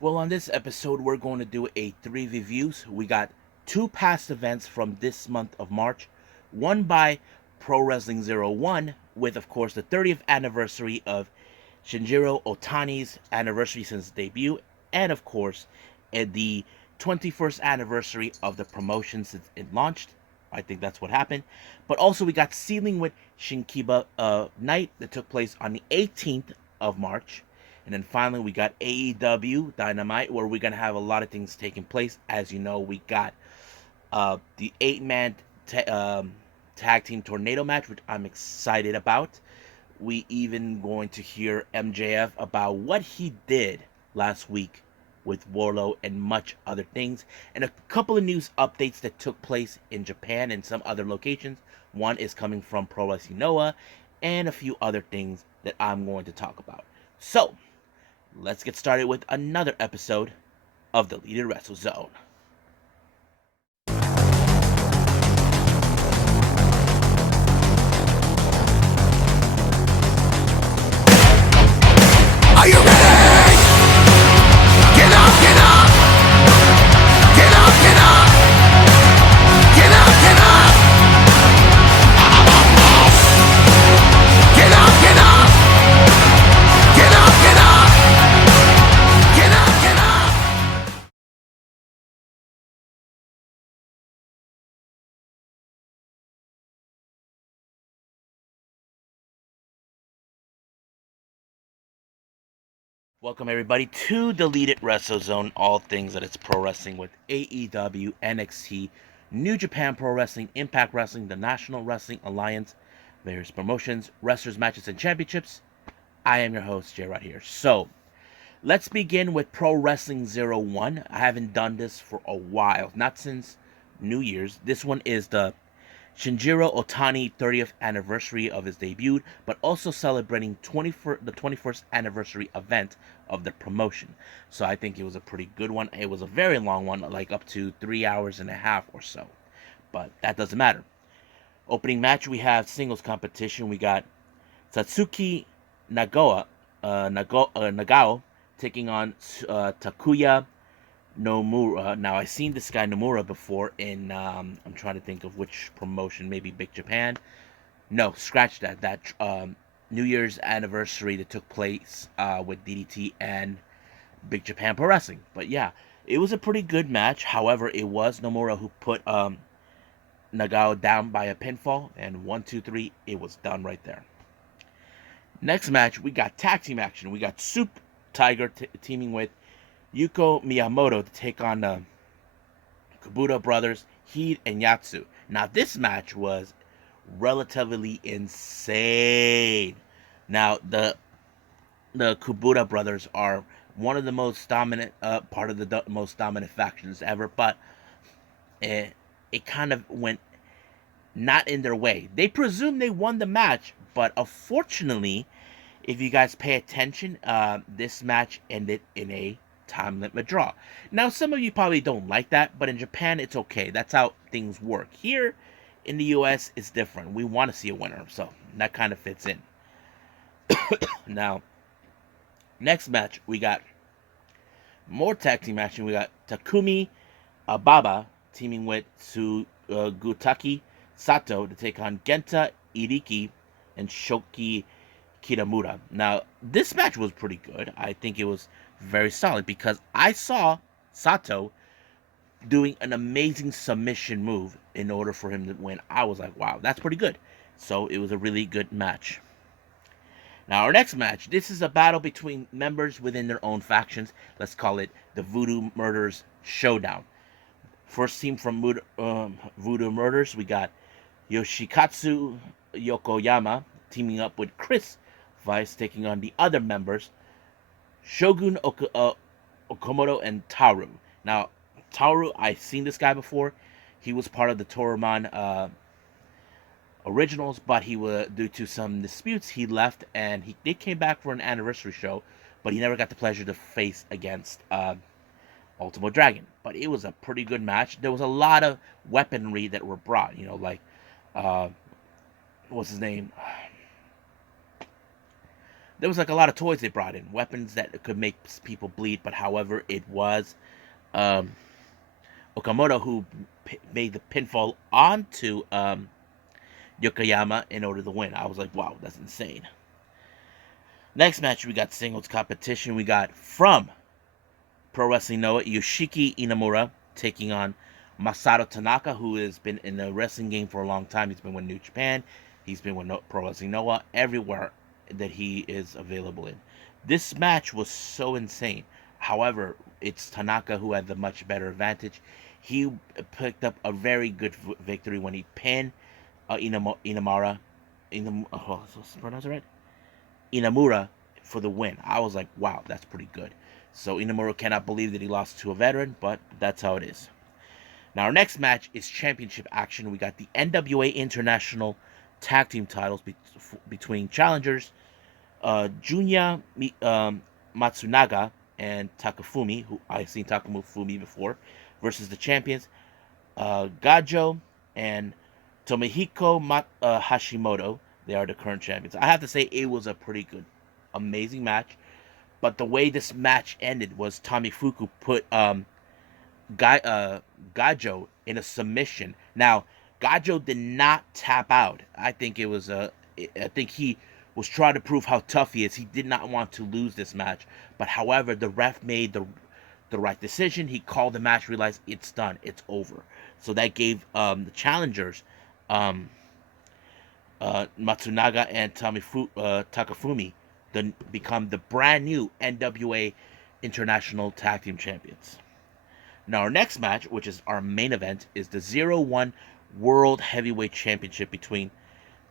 Well, on this episode, we're going to do a three reviews. We got two past events from this month of March, one by Pro Wrestling ZERO1, with, of course, the 30th anniversary of Shinjiro Otani's anniversary since debut, and, of course, the 21st anniversary of the promotion since it launched. I think that's what happened. But also, we got Sealing with Shin-Kiba Knight that took place on the 18th of March. And then finally, we got AEW Dynamite, where we're going to have a lot of things taking place. As you know, we got the 8-man tag team tornado match, which I'm excited about. We even going to hear MJF about what he did last week with Warlow and much other things. And a couple of news updates that took place in Japan and some other locations. One is coming from Pro Wrestling Noah, and a few other things that I'm going to talk about. So, let's get started with another episode of the Deleted Wrestle Zone. Are you ready? Get up, get up! Get up, get up! Get up, get up! Get up, get up! Get up, get up! Get up, get up! Welcome everybody to Deleted Wrestle Zone, all things that it's pro wrestling with AEW, NXT, New Japan Pro Wrestling, Impact Wrestling, the National Wrestling Alliance, various promotions, wrestlers, matches, and championships. I am your host, Jay right here. So, let's begin with Pro Wrestling ZERO1. I haven't done this for a while, not since New Year's. This one is the Shinjiro Otani 30th anniversary of his debut, but also celebrating the 21st anniversary event of the promotion. So I think it was a pretty good one. It was a very long one, like up to 3 hours and a half or so. But that doesn't matter. Opening match, we have singles competition. We got Satsuki Nagao taking on Takuya Nomura. Now I've seen this guy Nomura before in I'm trying to think of which promotion, maybe Big Japan. No, scratch that. That New Year's anniversary that took place with DDT and Big Japan Pro Wrestling. But yeah, it was a pretty good match. However, it was Nomura who put Nagao down by a pinfall, and 1, 2, 3, it was done right there. Next match, we got tag team action. We got Soup Tiger teaming with Yuko Miyamoto to take on the Kabuto brothers, Heed and Yatsu. Now, this match was relatively insane. Now, the Kabuto brothers are one of the most dominant, part of the most dominant factions ever, but it kind of went not in their way. They presume they won the match, but unfortunately, if you guys pay attention, this match ended in a time limit draw. Now, some of you probably don't like that, but in Japan, it's okay. That's how things work. Here in the US, it's different. We want to see a winner, so that kind of fits in. Now, next match, we got more tag team action. We got Takumi Ababa teaming with Sugutaki Sato to take on Genta Iriki and Shoki Kitamura. Now, this match was pretty good. I think it was very solid because I saw Sato doing an amazing submission move in order for him to win. I was like, wow, that's pretty good. So it was a really good match. Now, our next match, this is a battle between members within their own factions. Let's call it the Voodoo Murders Showdown. First team from Voodoo Murders, we got Yoshikatsu Yokoyama teaming up with Chris Vice taking on the other members, Shogun Okamoto and Taru. Now, Taru, I've seen this guy before. He was part of the Toraman originals, but he was due to some disputes, he left, and they came back for an anniversary show, but he never got the pleasure to face against Ultimo Dragon. But it was a pretty good match. There was a lot of weaponry that were brought, like what's his name? there was like a lot of toys they brought in, weapons that could make people bleed. But however, it was um, Okamoto who made the pinfall onto Yokoyama in order to win. I was like, wow, that's insane. Next match, we got singles competition. We got from Pro Wrestling Noah, Yoshiki Inamura taking on Masato Tanaka, who has been in the wrestling game for a long time. He's been with New Japan. He's been with Pro Wrestling Noah everywhere that he is available in. This match was so insane. However, it's Tanaka who had the much better advantage. He picked up a very good victory when he pinned Inamura. Pronounce it right? Inamura for the win. I was like, wow, that's pretty good. So Inamura cannot believe that he lost to a veteran, but that's how it is. Now our next match is championship action. We got the NWA International Tag Team titles between challengers Junya Matsunaga and Takafumi, who I've seen Takafumi before, versus the champions Gajo and Tomohiko Hashimoto. They are the current champions. I have to say it was a pretty good, amazing match. But the way this match ended was Tommy Fuku put Gajo in a submission. Now, Gajo did not tap out. I think it was I think he was trying to prove how tough he is. He did not want to lose this match. But however, the ref made the right decision. He called the match, realized it's done, it's over. So that gave the challengers um, Matsunaga and Takafumi become the brand new NWA International Tag Team Champions. Now, our next match, which is our main event, is the 0-1 World Heavyweight Championship between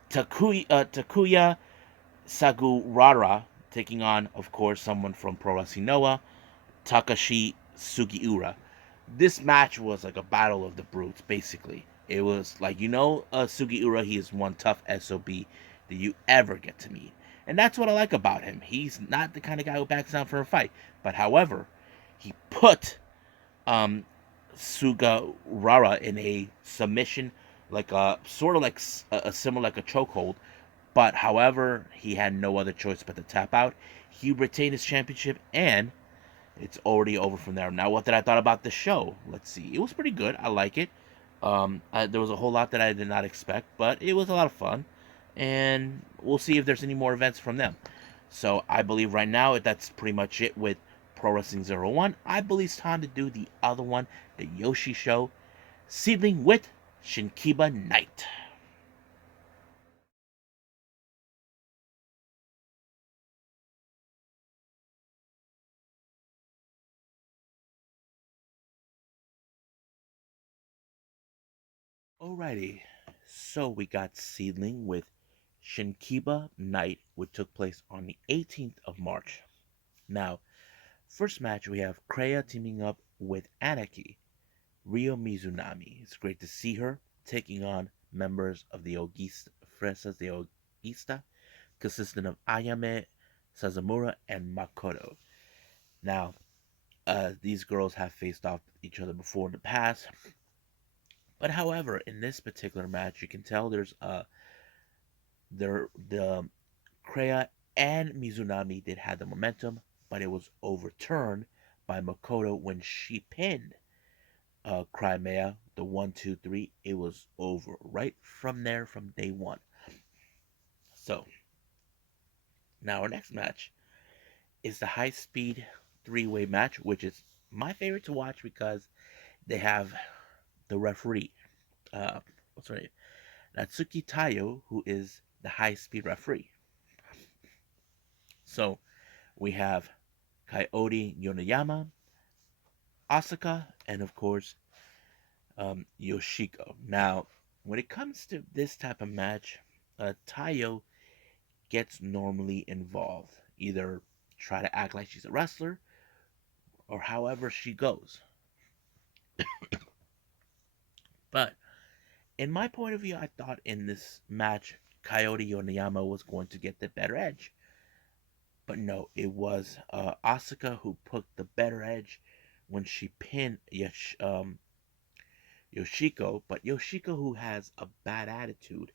Takuya Sagurara, taking on, of course, someone from Pro Wrestling Noah, Takashi Sugiura. This match was like a battle of the brutes, basically. It was like, Sugiura, he is one tough SOB that you ever get to meet. And that's what I like about him. He's not the kind of guy who backs down for a fight. But however, he put um, Sugiura in a submission, like a sort of like a similar like a chokehold. But however, he had no other choice but to tap out. He retained his championship, and it's already over from there. Now, what did I thought about the show? Let's see. It was pretty good. I like it. There was a whole lot that I did not expect, but it was a lot of fun. And we'll see if there's any more events from them. So I believe right now that's pretty much it with Pro Wrestling ZERO1. I believe it's time to do the other one, the Joshi show, SEAdLINNG with Shin-Kiba Knight. Alrighty, so we got SEAdLINNG with Shin-Kiba Knight, which took place on the 18th of March. Now, first match we have Kreia teaming up with Anarchy, Ryo Mizunami. It's great to see her taking on members of the Ogista, Fresas de Ogista, consisting of Ayame, Sazamura, and Makoto. Now, these girls have faced off each other before in the past, but however, in this particular match, you can tell there's the Kreia and Mizunami did have the momentum, but it was overturned by Makoto when she pinned Crimea, the 1, 2, 3. It was over right from there from day one. So now our next match is the high speed three-way match, which is my favorite to watch because they have the referee. What's her name? Natsuki Tayo, who is the high speed referee. So we have Coyote Yonoyama, Asaka, and of course Yoshiko. Now, when it comes to this type of match, Tayo gets normally involved. Either try to act like she's a wrestler, or however she goes. But in my point of view, I thought in this match, Coyote Yonoyama was going to get the better edge. But no, it was Asuka who put the better edge when she pinned Yoshiko. But Yoshiko, who has a bad attitude,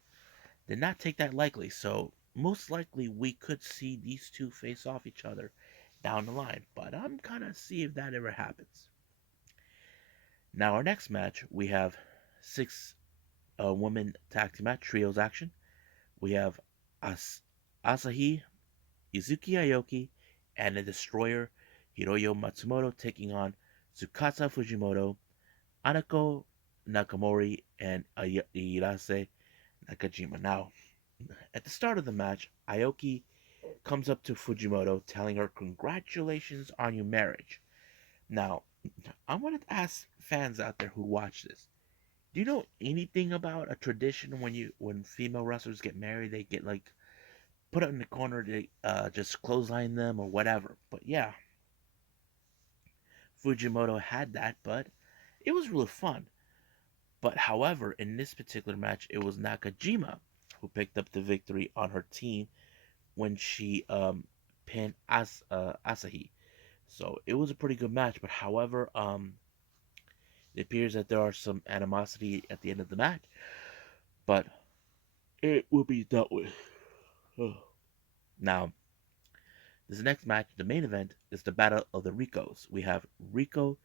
did not take that lightly. So most likely we could see these two face off each other down the line, but I'm kind of see if that ever happens. Now, our next match, we have six women tag team match trios action. We have As- Asahi, Izuki Aoki, and the Destroyer Hiroyo Matsumoto taking on Tsukasa Fujimoto, Anako Nakamori, and Irase Nakajima. Now, at the start of the match, Aoki comes up to Fujimoto telling her congratulations on your marriage. Now, I wanted to ask fans out there who watch this. Do you know anything about a tradition when female wrestlers get married, they get like put up in the corner, they just clothesline them or whatever. But yeah, Fujimoto had that, but it was really fun. But however, in this particular match, it was Nakajima who picked up the victory on her team when she pinned Asahi. So it was a pretty good match. But however, it appears that there are some animosity at the end of the match. But it will be dealt with. Now, this next match, the main event, is the Battle of the Ricos. We have Rico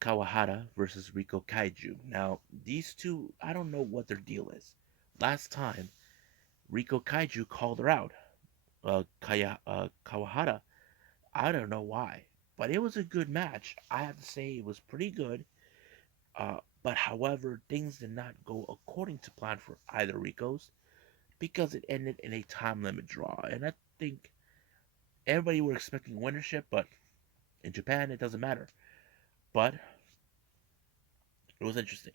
Kawahara versus Rico Kaiju. Now, these two, I don't know what their deal is. Last time, Rico Kaiju called her out. Kawahara, I don't know why, but it was a good match. I have to say it was pretty good. But however, things did not go according to plan for either Ricos because it ended in a time limit draw. And I think everybody were expecting winnership, but in Japan it doesn't matter. But it was interesting.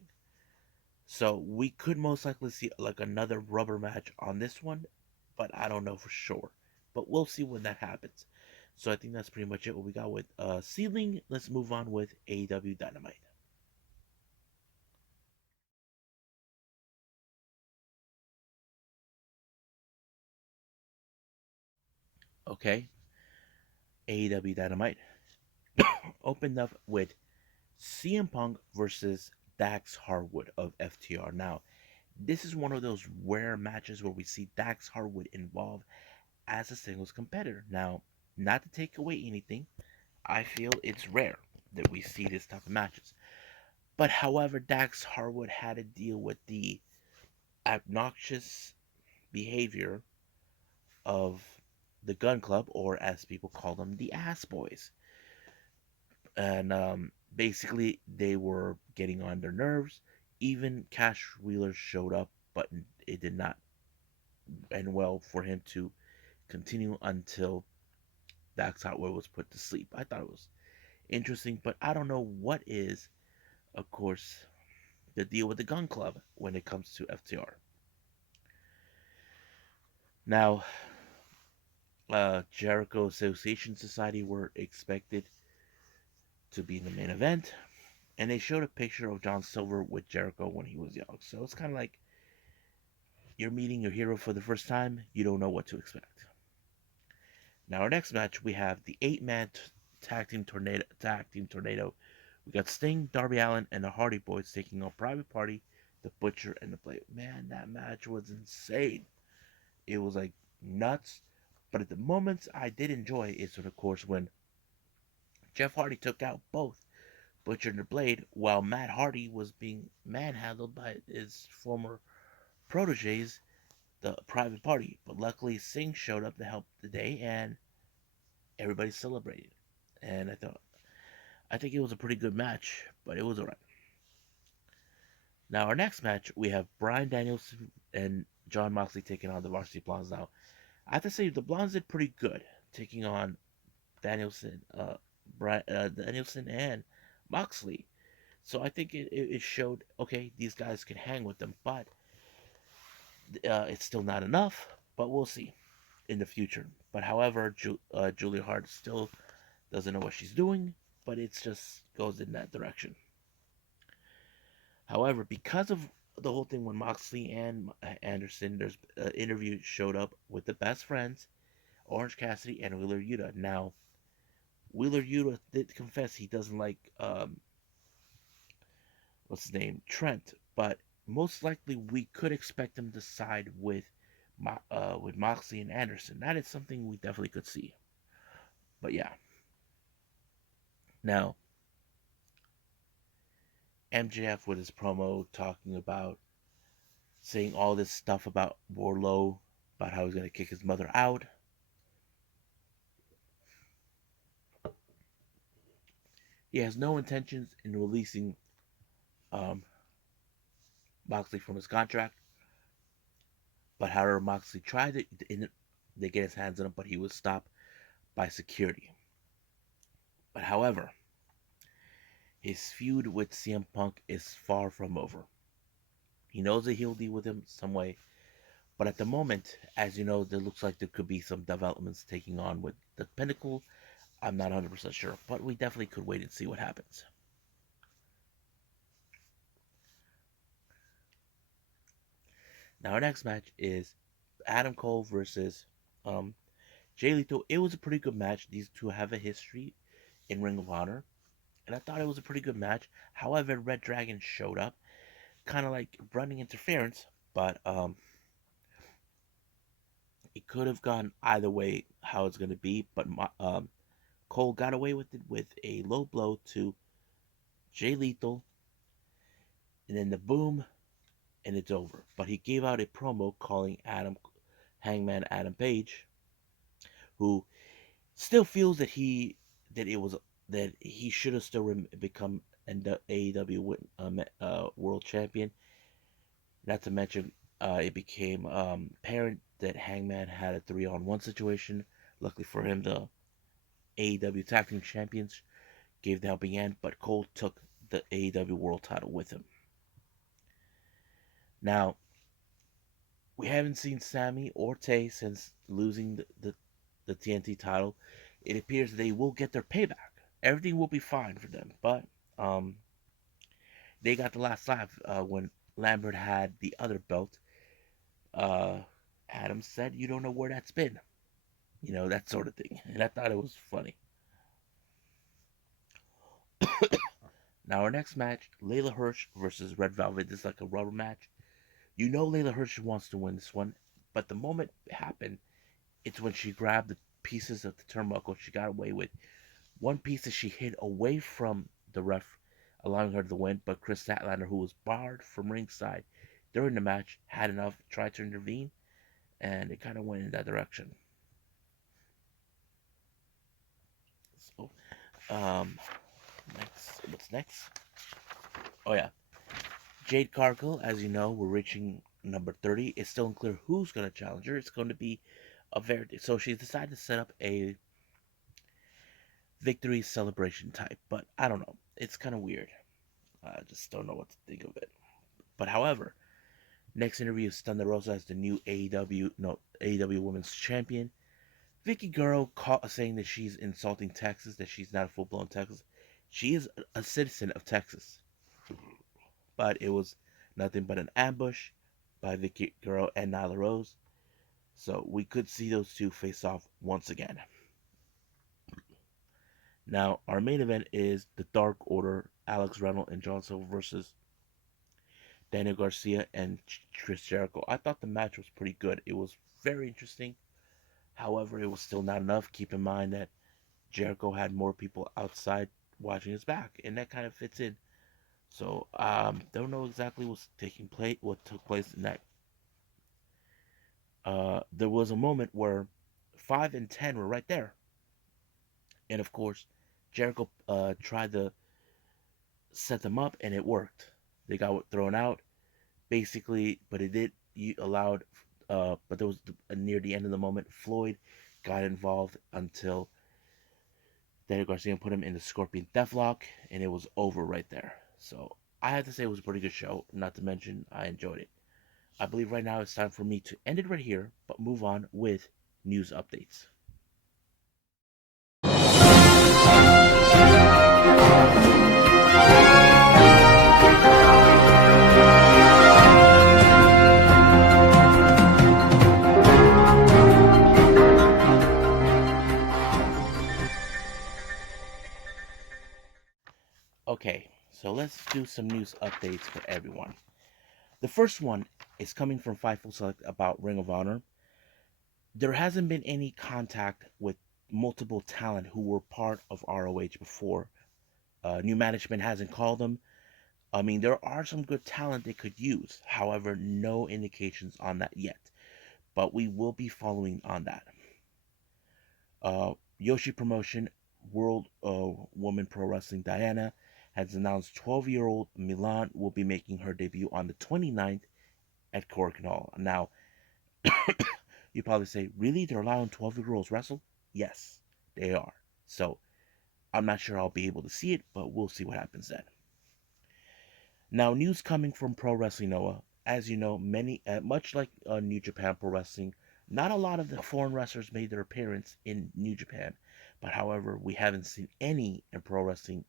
So we could most likely see like another rubber match on this one, but I don't know for sure. But we'll see when that happens. So I think that's pretty much it. What we got with SEAdLINNG. Let's move on with AEW Dynamite. Okay, AEW Dynamite opened up with CM Punk versus Dax Harwood of FTR. Now, this is one of those rare matches where we see Dax Harwood involved as a singles competitor. Now, not to take away anything, I feel it's rare that we see this type of matches. But however, Dax Harwood had to deal with the obnoxious behavior of the Gun Club, or as people call them, the Ass Boys. And basically, they were getting on their nerves. Even Cash Wheeler showed up, but it did not end well for him to continue until Dax Harwood was put to sleep. I thought it was interesting, but I don't know what is, of course, the deal with the Gun Club when it comes to FTR. Now, Jericho Association Society were expected to be in the main event, and they showed a picture of John Silver with Jericho when he was young. So it's kind of like you're meeting your hero for the first time, you don't know what to expect. Now, our next match, we have the eight-man tag team tornado. We got Sting, Darby Allin, and the Hardy Boys taking on Private Party, the Butcher, and the Blade. Man, that match was insane. It was like nuts. But at the moments I did enjoy is, of course, when Jeff Hardy took out both Butcher and the Blade while Matt Hardy was being manhandled by his former proteges, the Private Party. But luckily, Singh showed up to help the day, and everybody celebrated. And I think it was a pretty good match, but it was alright. Now, our next match, we have Bryan Danielson and John Moxley taking on the Varsity Blondes. Now, I have to say the Blondes did pretty good taking on Danielson, Danielson and Moxley. So I think it showed okay these guys can hang with them, but it's still not enough. But we'll see in the future. But however, Julia Hart still doesn't know what she's doing, but it just goes in that direction. However, because of the whole thing when Moxley and Anderson, there's an interview showed up with the best friends, Orange Cassidy and Wheeler Yuta. Now, Wheeler Yuta did confess he doesn't like what's his name, Trent, but most likely we could expect him to side with with Moxley and Anderson. That is something we definitely could see. But yeah, now MJF with his promo talking about saying all this stuff about Wardlow, about how he's gonna kick his mother out. He has no intentions in releasing um, Moxley from his contract. But however, Moxley tried to get his hands on him, but he was stopped by security. But however, his feud with CM Punk is far from over. He knows that he'll deal with him some way, but at the moment, as you know, there looks like there could be some developments taking on with the Pinnacle. I'm not 100% sure, but we definitely could wait and see what happens. Now, our next match is Adam Cole versus um, Jay Lethal. It was a pretty good match. These two have a history in Ring of Honor, and I thought it was a pretty good match. However, Red Dragon showed up, kind of like running interference, but it could have gone either way how it's going to be. But Cole got away with it with a low blow to Jay Lethal, and then the boom, and it's over. But he gave out a promo calling Hangman Adam Page, who still feels that it was that he should have still become an AEW World Champion. Not to mention, it became apparent that Hangman had a 3-on-1 situation. Luckily for him, the AEW Tag Team Champions gave the helping hand, but Cole took the AEW World Title with him. Now, we haven't seen Sammy or Tay since losing the TNT title. It appears they will get their payback. Everything will be fine for them, but they got the last laugh when Lambert had the other belt. Uh, Adam said, "You don't know where that's been," that sort of thing, and I thought it was funny. Now our next match, Layla Hirsch versus Red Velvet. This is like a rubber match. You know Layla Hirsch wants to win this one, but the moment it happened, it's when she grabbed the pieces of the turnbuckle. She got away with one piece that she hid away from the ref, allowing her to win. But Chris Statlander, who was barred from ringside during the match, had enough, tried to intervene, and it kind of went in that direction. So, what's next? Oh yeah, Jade Cargill. As you know, we're reaching number 30. It's still unclear who's going to challenge her. It's going to be so she decided to set up a victory celebration type, but I don't know. It's kind of weird. I just don't know what to think of it. But however, next interview is Thunder Rosa as the new AEW Women's Champion. Vicky Guerrero saying that she's insulting Texas, that she's not a full-blown Texas. She is a citizen of Texas. But it was nothing but an ambush by Vicky Guerrero and Nyla Rose. So we could see those two face off once again. Now, our main event is the Dark Order, Alex Reynolds and John Silver versus Daniel Garcia and Chris Jericho. I thought the match was pretty good. It was very interesting. However, it was still not enough. Keep in mind that Jericho had more people outside watching his back, and that kind of fits in. So, don't know exactly what took place in that. There was a moment where 5 and 10 were right there, and of course, Jericho tried to set them up, and it worked. They got thrown out, basically, but it did allowed. But there was near the end of the moment, Floyd got involved until Daniel Garcia put him in the Scorpion Deathlock, and it was over right there. So I have to say it was a pretty good show. Not to mention, I enjoyed it. I believe right now it's time for me to end it right here, but move on with news updates. Okay, so let's do some news updates for everyone. The first one is coming from Fightful Select about Ring of Honor. There hasn't been any contact with multiple talent who were part of ROH before. New management hasn't called them. I mean, there are some good talent they could use. However, no indications on that yet. But we will be following on that. Joshi Promotion World Woman Pro Wrestling Diana has announced 12-year-old Milan will be making her debut on the 29th at Korakuen Hall. Now, you probably say, really? They're allowing 12-year-olds wrestle? Yes, they are. So, I'm not sure I'll be able to see it, but we'll see what happens then. Now, news coming from Pro Wrestling Noah. As you know, much like New Japan Pro Wrestling, not a lot of the foreign wrestlers made their appearance in New Japan. But however, we haven't seen any in Pro Wrestling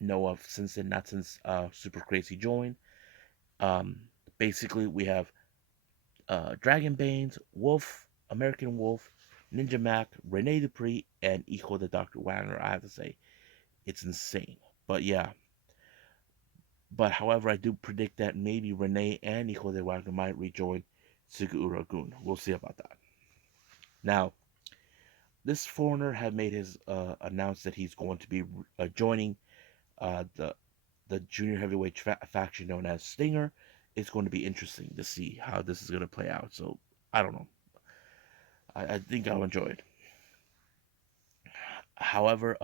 Noah since then, not since Super Crazy joined. Um, Basically, we have Dragon Banes, Wolf, American Wolf, Ninja Mac, Rene Dupree, and Hijo de Dr. Wagner. I have to say, it's insane. But yeah, but however, I do predict that maybe Renee and Hijo de Wagner might rejoin Sugiura Gun. We'll see about that. Now, this foreigner had made his announced that he's going to be joining the junior heavyweight faction known as Stinger. It's going to be interesting to see how this is going to play out. So I don't know. I think I'll enjoy it. However,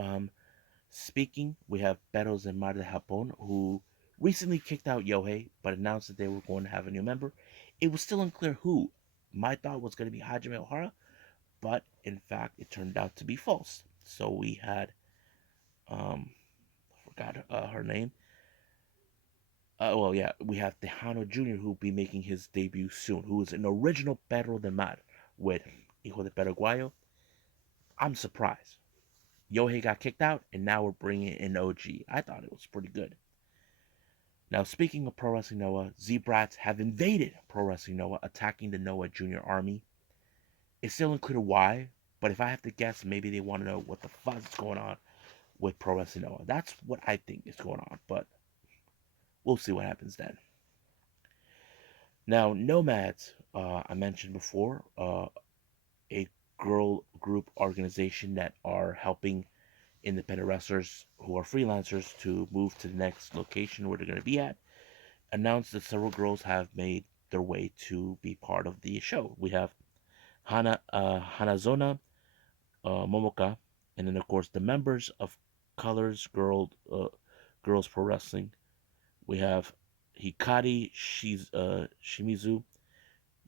speaking, we have Perros de Mar de Japón who recently kicked out Yohei, but announced that they were going to have a new member. It was still unclear who. My thought was going to be Hajime Ohara, but in fact, it turned out to be false. So we had, I forgot her name. Well, yeah, we have Tejano Jr., who will be making his debut soon, who is an original Perro de Mar with Hijo de Paraguayo. I'm surprised. Yohei got kicked out, and now we're bringing in OG. I thought it was pretty good. Now, speaking of Pro Wrestling Noah, Z-Brats have invaded Pro Wrestling Noah, attacking the Noah Junior Army. It's still unclear why, but if I have to guess, maybe they want to know what the fuck is going on with Pro Wrestling Noah. That's what I think is going on, but we'll see what happens then. Now, Nomads, I mentioned before, a girl group organization that are helping independent wrestlers who are freelancers to move to the next location where they're going to be at, announced that several girls have made their way to be part of the show. We have Hanazona, Momoka, and then of course the members of Colors Girls Pro Wrestling. We have Hikari Shimizu,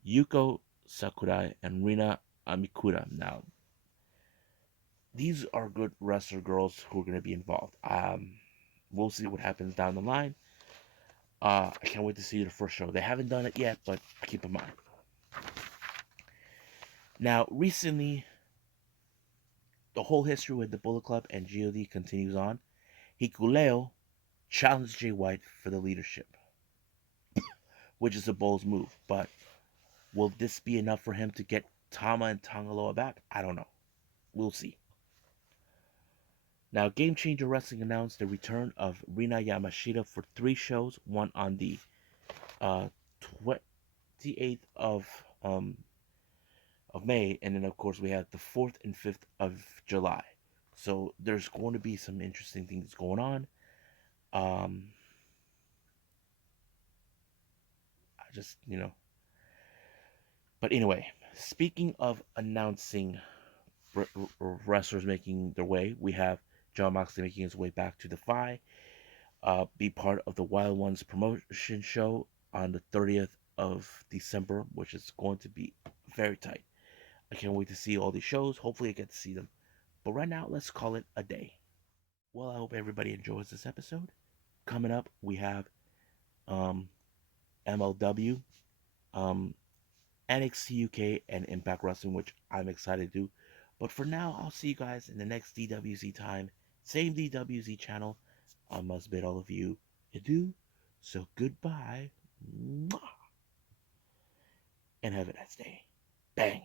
Yuko Sakurai, and Rina Amikura. Now, these are good wrestler girls who are going to be involved. We'll see what happens down the line. I can't wait to see the first show. They haven't done it yet, but keep in mind. Now, recently, the whole history with the Bullet Club and GOD continues on. Hikuleo challenged Jay White for the leadership, which is a bold move. But will this be enough for him to get Tama and Tangaloa back? I don't know. We'll see. Now, Game Changer Wrestling announced the return of Rina Yamashita for 3 shows, one on the 28th of May, and then of course we have the 4th and 5th of July. So there's going to be some interesting things going on. I just, but anyway, speaking of announcing wrestlers making their way, we have John Moxley making his way back to Defy, be part of the Wild Ones promotion show on the 30th of December, which is going to be very tight. I can't wait to see all these shows. Hopefully, I get to see them. But right now, let's call it a day. Well, I hope everybody enjoys this episode. Coming up, we have MLW, NXT UK, and Impact Wrestling, which I'm excited to do. But for now, I'll see you guys in the next DWZ time. Same DWZ channel. I must bid all of you adieu. So goodbye. And have a nice day. Bang.